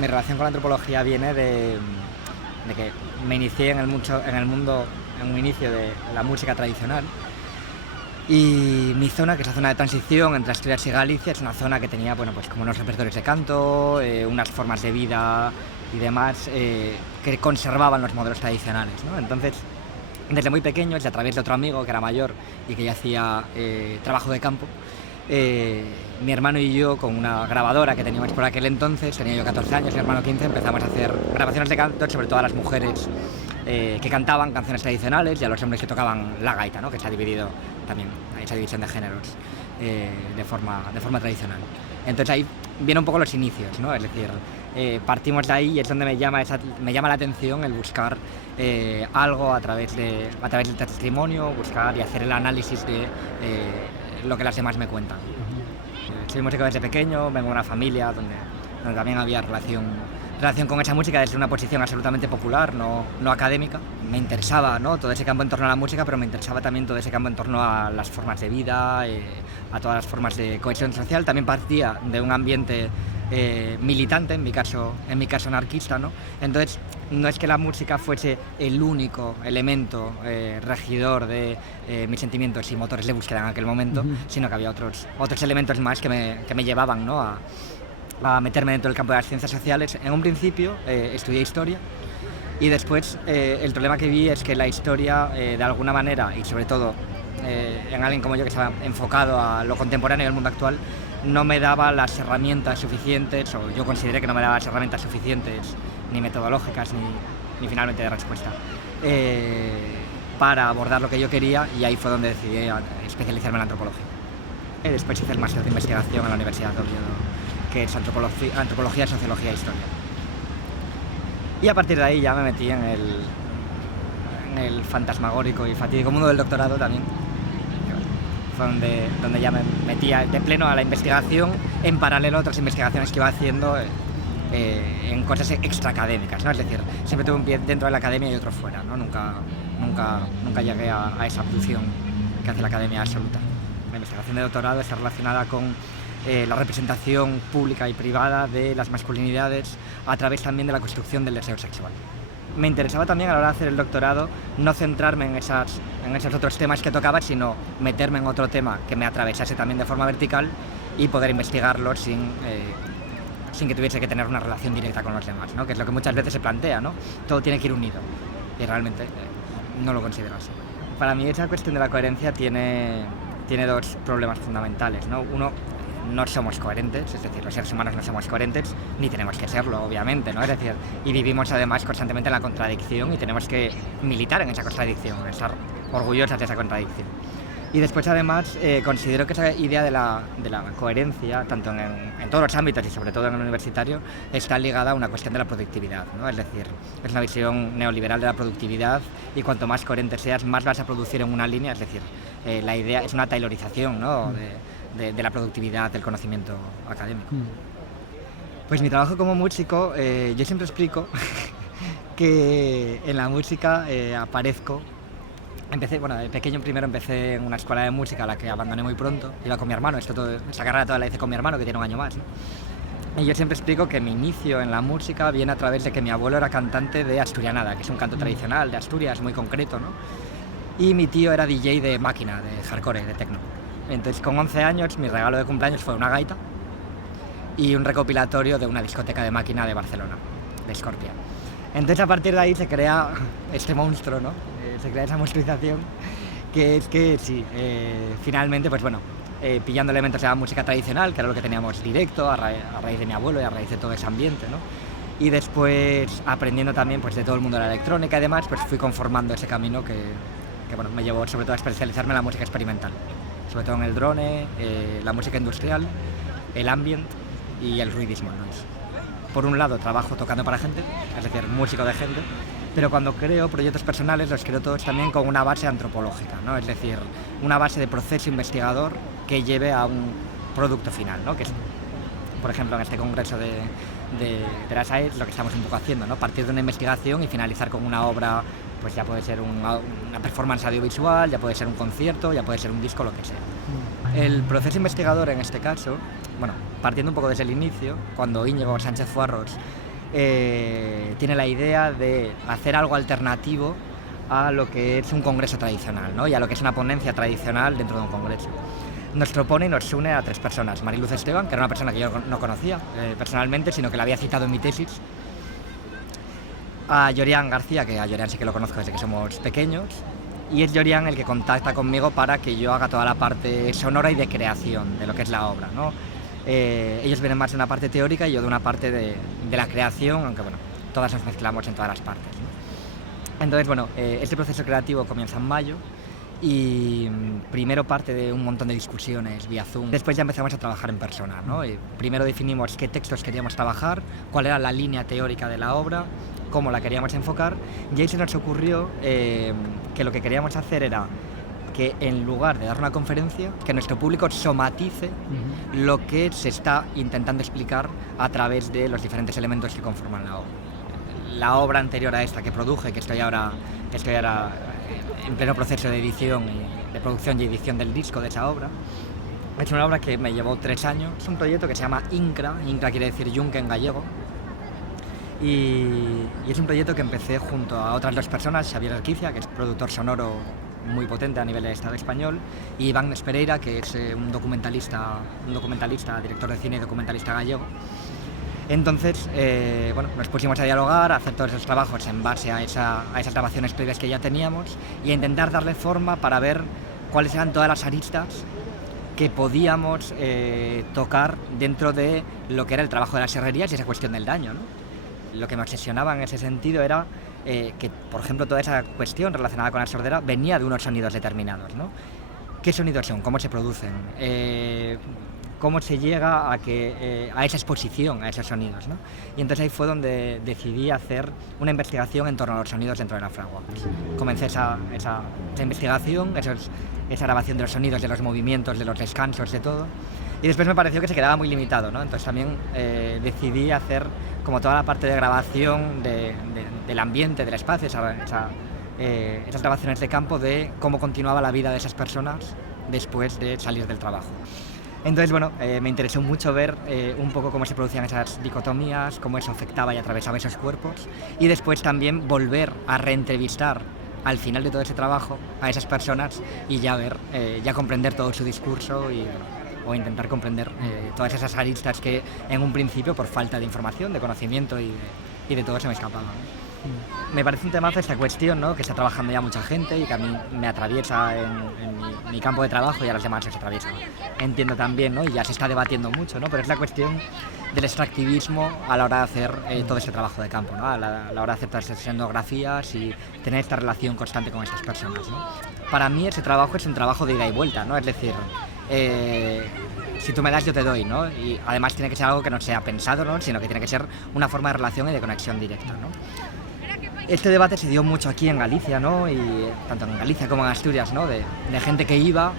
mi relación con la antropología viene de que me inicié en el mundo, en un inicio de la música tradicional. Y mi zona, que es la zona de transición entre Asturias y Galicia, es una zona que tenía, bueno, pues como unos repertorios de canto, unas formas de vida y demás que conservaban los modelos tradicionales, ¿no? Entonces, desde muy pequeño, y a través de otro amigo que era mayor y que ya hacía trabajo de campo, mi hermano y yo, con una grabadora que teníamos por aquel entonces, tenía yo 14 años, mi hermano 15, empezamos a hacer grabaciones de canto, sobre todo a las mujeres que cantaban canciones tradicionales y a los hombres que tocaban la gaita, ¿no? Que se ha dividido también, hay esa división de géneros de forma tradicional. Entonces ahí vienen un poco los inicios, ¿no? Es decir, partimos de ahí y es donde me llama la atención el buscar algo a través del testimonio, buscar y hacer el análisis de lo que las demás me cuentan. Soy músico desde pequeño, vengo de una familia donde también había relación con esa música desde una posición absolutamente popular, no académica. Me interesaba, ¿no?, todo ese campo en torno a la música, pero me interesaba también todo ese campo en torno a las formas de vida, a todas las formas de cohesión social. También partía de un ambiente militante, en mi caso anarquista, ¿no? Entonces, no es que la música fuese el único elemento regidor de mis sentimientos y motores de búsqueda en aquel momento, sino que había otros elementos más que me llevaban, ¿no?, a meterme dentro del campo de las ciencias sociales. En un principio estudié historia y después el problema que vi es que la historia de alguna manera, y sobre todo en alguien como yo que estaba enfocado a lo contemporáneo y al mundo actual, no me daba las herramientas suficientes, o yo consideré que no me daba las herramientas suficientes, ni metodológicas ni finalmente de respuesta, para abordar lo que yo quería, y ahí fue donde decidí especializarme en la antropología. Después hice el máster de investigación en la Universidad de Oviedo, que es antropología, sociología e historia. Y a partir de ahí ya me metí en el fantasmagórico y fatídico mundo del doctorado también. Fue donde ya me metía de pleno a la investigación, en paralelo a otras investigaciones que iba haciendo en cosas extraacadémicas, ¿no? Es decir, siempre tuve un pie dentro de la academia y otro fuera, ¿no? Nunca llegué a esa función que hace la academia absoluta. La investigación de doctorado está relacionada con la representación pública y privada de las masculinidades a través también de la construcción del deseo sexual. Me interesaba también a la hora de hacer el doctorado no centrarme en esos otros temas que tocaba, sino meterme en otro tema que me atravesase también de forma vertical y poder investigarlo sin que tuviese que tener una relación directa con los demás, ¿no? Que es lo que muchas veces se plantea, ¿no? Todo tiene que ir unido, y realmente no lo considero así. Para mí esa cuestión de la coherencia tiene dos problemas fundamentales, ¿no? Uno, no somos coherentes, es decir, los seres humanos no somos coherentes, ni tenemos que serlo, obviamente, ¿no? Es decir, y vivimos además constantemente en la contradicción y tenemos que militar en esa contradicción, estar orgullosos de esa contradicción. Y después, además, considero que esa idea de la coherencia, tanto en todos los ámbitos y sobre todo en el universitario, está ligada a una cuestión de la productividad, ¿no? Es decir, es una visión neoliberal de la productividad, y cuanto más coherente seas, más vas a producir en una línea. Es decir, la idea es una taylorización, ¿no?, de la productividad del conocimiento académico. Pues mi trabajo como músico, yo siempre explico que en la música aparezco. De pequeño primero empecé en una escuela de música a la que abandoné muy pronto, iba con mi hermano, esa carrera toda la hice con mi hermano, que tiene un año más, ¿no? Y yo siempre explico que mi inicio en la música viene a través de que mi abuelo era cantante de asturianada, que es un canto tradicional de Asturias muy concreto, ¿no? Y mi tío era DJ de máquina, de hardcore, de techno. Entonces, con 11 años, mi regalo de cumpleaños fue una gaita y un recopilatorio de una discoteca de máquina de Barcelona, de Scorpia. Entonces, a partir de ahí se crea este monstruo, ¿no? Se crea esa monstruización, que es que sí, finalmente, pues bueno, pillando elementos de la música tradicional, que era lo que teníamos directo, a raíz de mi abuelo y a raíz de todo ese ambiente, ¿no? Y después, aprendiendo también pues de todo el mundo de la electrónica y demás, pues fui conformando ese camino que me llevó sobre todo a especializarme en la música experimental, sobre todo en el drone, la música industrial, el ambient y el ruidismo, ¿no? Por un lado, trabajo tocando para gente, es decir, músico de gente, pero cuando creo proyectos personales los creo todos también con una base antropológica, ¿no? Es decir, una base de proceso investigador que lleve a un producto final, ¿no? Que es, por ejemplo, en este congreso de la SAE, lo que estamos un poco haciendo, ¿no? Partir de una investigación y finalizar con una obra, pues ya puede ser una performance audiovisual, ya puede ser un concierto, ya puede ser un disco, lo que sea. El proceso investigador en este caso, bueno, partiendo un poco desde el inicio, cuando Íñigo Sánchez Fuarros tiene la idea de hacer algo alternativo a lo que es un congreso tradicional, ¿no? Y a lo que es una ponencia tradicional dentro de un congreso. Nos propone y nos une a 3 personas. Mariluz Esteban, que era una persona que yo no conocía personalmente, sino que la había citado en mi tesis. A Llorian García, que a Llorian sí que lo conozco desde que somos pequeños. Y es Llorian el que contacta conmigo para que yo haga toda la parte sonora y de creación de lo que es la obra, ¿no? Ellos vienen más de una parte teórica y yo de una parte de la creación, aunque bueno, todas nos mezclamos en todas las partes, ¿no? Entonces, bueno, este proceso creativo comienza en mayo y primero parte de un montón de discusiones vía Zoom. Después ya empezamos a trabajar en persona, ¿no? Primero definimos qué textos queríamos trabajar, cuál era la línea teórica de la obra, cómo la queríamos enfocar, y ahí se nos ocurrió que lo que queríamos hacer era que en lugar de dar una conferencia, que nuestro público somatice lo que se está intentando explicar a través de los diferentes elementos que conforman la obra. La obra anterior a esta que produje, que estoy ahora en pleno proceso de edición, de producción y edición del disco de esa obra, es una obra que me llevó 3 años. Es un proyecto que se llama INCRA, INCRA quiere decir Yunque en gallego, y es un proyecto que empecé junto a otras 2 personas, Xavier Arquicia, que es productor sonoro muy potente a nivel del Estado español, y Iván Pereira, que es un documentalista, director de cine y documentalista gallego. Entonces, bueno, nos pusimos a dialogar, a hacer todos esos trabajos en base a esas grabaciones previas que ya teníamos y a intentar darle forma para ver cuáles eran todas las aristas que podíamos tocar dentro de lo que era el trabajo de las herrerías y esa cuestión del daño, ¿no? Lo que me obsesionaba en ese sentido era que, por ejemplo, toda esa cuestión relacionada con la sordera venía de unos sonidos determinados, ¿no? ¿Qué sonidos son? ¿Cómo se producen? ¿Cómo se llega a esa exposición, a esos sonidos, ¿no? Y entonces ahí fue donde decidí hacer una investigación en torno a los sonidos dentro de la fragua. Comencé esa investigación, esa grabación de los sonidos, de los movimientos, de los descansos, de todo. Y después me pareció que se quedaba muy limitado, ¿no? Entonces también decidí hacer como toda la parte de grabación del ambiente, del espacio, esas grabaciones de campo de cómo continuaba la vida de esas personas después de salir del trabajo. Entonces, bueno, me interesó mucho ver un poco cómo se producían esas dicotomías, cómo eso afectaba y atravesaba esos cuerpos, y después también volver a reentrevistar al final de todo ese trabajo a esas personas y ya comprender todo su discurso o intentar comprender todas esas aristas que en un principio, por falta de información, de conocimiento y de todo, se me escapaban. Me parece un temazo esta cuestión, ¿no? Que está trabajando ya mucha gente y que a mí me atraviesa en mi campo de trabajo y a los demás se atraviesa. Entiendo también, ¿no? Y ya se está debatiendo mucho, ¿no? Pero es la cuestión del extractivismo a la hora de hacer todo ese trabajo de campo, ¿no? A la hora de hacer todas esas etnografías y tener esta relación constante con estas personas, ¿no? Para mí ese trabajo es un trabajo de ida y vuelta, ¿no? Es decir, si tú me das, yo te doy, ¿no? Y además tiene que ser algo que no sea pensado, ¿no? Sino que tiene que ser una forma de relación y de conexión directa, ¿no? Este debate se dio mucho aquí en Galicia, ¿no? Y tanto en Galicia como en Asturias, ¿no? De gente que iba,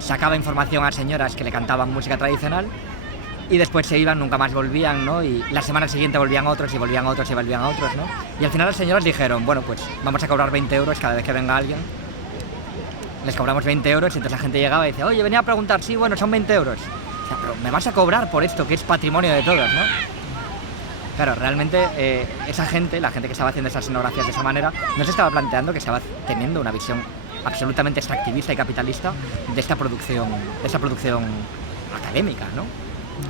sacaba información a señoras que le cantaban música tradicional y después se iban, nunca más volvían, ¿no? Y la semana siguiente volvían otros y volvían otros y volvían otros, ¿no? Y al final las señoras dijeron, bueno, pues vamos a cobrar 20 euros cada vez que venga alguien. Les cobramos 20 euros y entonces la gente llegaba y decía, oye, venía a preguntar, sí, bueno, son 20 euros. O sea, pero me vas a cobrar por esto que es patrimonio de todos, ¿no? Claro, realmente esa gente, la gente que estaba haciendo esas escenografías de esa manera, no se estaba planteando que estaba teniendo una visión absolutamente extractivista y capitalista de esta producción académica, ¿no?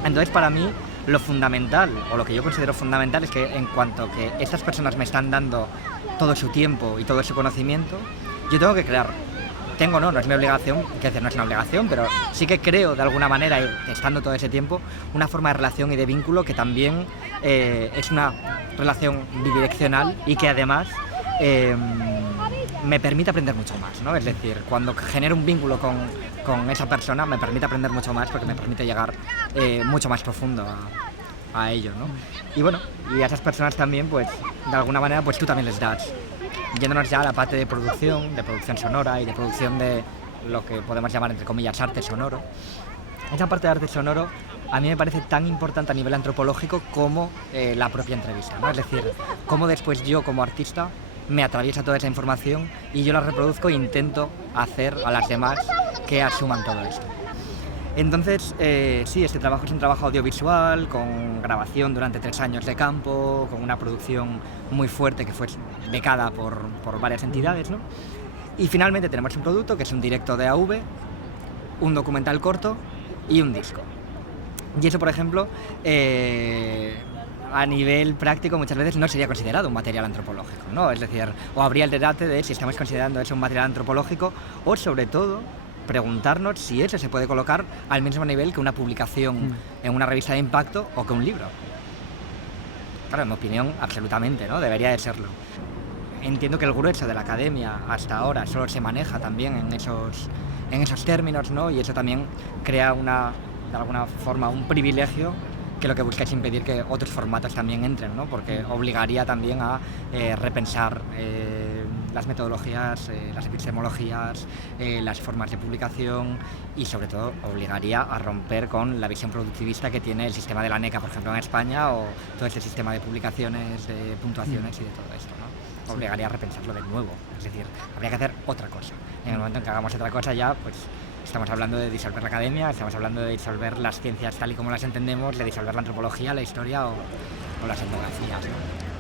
Entonces, para mí, lo fundamental, o lo que yo considero fundamental, es que en cuanto que estas personas me están dando todo su tiempo y todo su conocimiento, yo tengo que crear. No es mi obligación, no es una obligación, pero sí que creo de alguna manera, estando todo ese tiempo, una forma de relación y de vínculo que también es una relación bidireccional y que además me permite aprender mucho más, ¿no? Es decir, cuando genero un vínculo con esa persona me permite aprender mucho más porque me permite llegar mucho más profundo a ello, ¿no? Y bueno, y a esas personas también, pues, de alguna manera, pues tú también les das. Yéndonos ya a la parte de producción sonora y de producción de lo que podemos llamar, entre comillas, arte sonoro. Esa parte de arte sonoro a mí me parece tan importante a nivel antropológico como la propia entrevista, ¿no? Es decir, cómo después yo como artista me atraviesa toda esa información y yo la reproduzco e intento hacer a las demás que asuman todo esto. Entonces, sí, este trabajo es un trabajo audiovisual, con grabación durante 3 años de campo, con una producción muy fuerte que fue becada por varias entidades, ¿no? Y finalmente tenemos un producto que es un directo de AV, un documental corto y un disco. Y eso, por ejemplo, a nivel práctico muchas veces no sería considerado un material antropológico, ¿no? Es decir, o habría el debate de si estamos considerando eso un material antropológico o, sobre todo, preguntarnos si eso se puede colocar al mismo nivel que una publicación en una revista de impacto o que un libro. Claro, en mi opinión, absolutamente, ¿no? Debería de serlo. Entiendo que el grueso de la academia hasta ahora solo se maneja también en esos términos, ¿no? Y eso también crea de alguna forma un privilegio que lo que busca es impedir que otros formatos también entren, ¿no? Porque obligaría también a repensar las metodologías, las epistemologías, las formas de publicación y, sobre todo, obligaría a romper con la visión productivista que tiene el sistema de la NECA, por ejemplo, en España, o todo este sistema de publicaciones, de puntuaciones y de todo esto, ¿no? Obligaría a repensarlo de nuevo, es decir, habría que hacer otra cosa. En el momento en que hagamos otra cosa ya, pues estamos hablando de disolver la academia, estamos hablando de disolver las ciencias tal y como las entendemos, de disolver la antropología, la historia o las etnografías, ¿no?